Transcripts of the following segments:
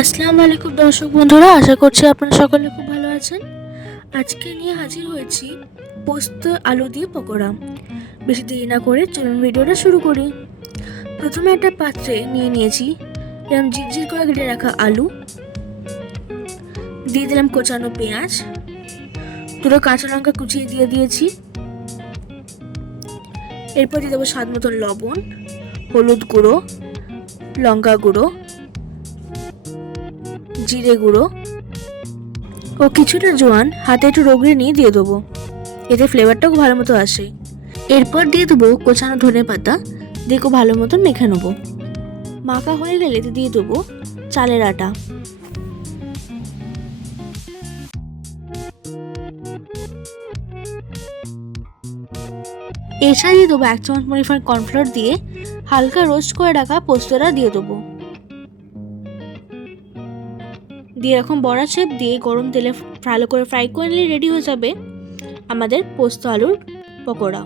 আসসালামু আলাইকুম দর্শক বন্ধুরা, আশা করছি আপনারা সকলে খুব ভালো আছেন। আজকে নিয়ে হাজির হয়েছি পোস্ত আলু দিয়ে পকোড়া। বেশি দেরি না করে চলুন ভিডিওটা শুরু করি। প্রথমে একটা পাত্রে নিয়ে নিয়েছি এরকম ঝিরঝির করে কেটে রাখা আলু। দিয়ে দিলাম কোচানো পেঁয়াজ। দুটো কাঁচা লঙ্কা কুচিয়ে দিয়ে দিয়েছি। এরপর দিয়ে দেবো স্বাদ মতন লবণ, হলুদ গুঁড়ো, লঙ্কা গুঁড়ো। জিরে গুঁড়ো ও কিছুটা জোয়ান হাতে একটু রগড়ে নিয়ে দিয়ে দেবো। এতে ফ্লেভারটাও ভালো মতো আসে। এরপর দিয়ে দেবো কোচানো ধনে পাতা। দিয়ে খুব ভালো মতো মেখে নেব। মাখা হয়ে গেলে দিয়ে দেবো চালের আটা। এছাড়া দিয়ে দেবো এক চামচ পরিমাণ কর্নফ্লোর দিয়ে হালকা রোস্ট করে রাখা পোস্তটা দিয়ে দেবো। দিয়ে এরকম বড়া শেপ দিয়ে গরম তেলে ভালো করে ফ্রাই করে নিলে রেডি হয়ে যাবে আমাদের পোস্ত আলুর পকোড়া।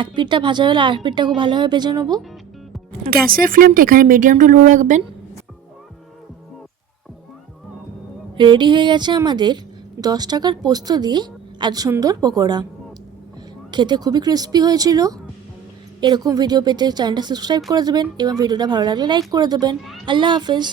এক পিঠটা ভাজা হলে আর পিঠটা খুব ভালোভাবে ভেজে নেব। গ্যাসের ফ্লেমটা এখানে মিডিয়াম টু লো রাখবেন। রেডি হয়ে গেছে আমাদের দশ টাকার পোস্ত দিয়ে এত সুন্দর পকোড়া। খেতে খুবই ক্রিস্পি হয়েছিল। এরকম ভিডিও পেতে চ্যানেলটা সাবস্ক্রাইব করে দেবেন এবং ভিডিওটা ভালো লাগলে লাইক করে দেবেন। আল্লাহ হাফেজ।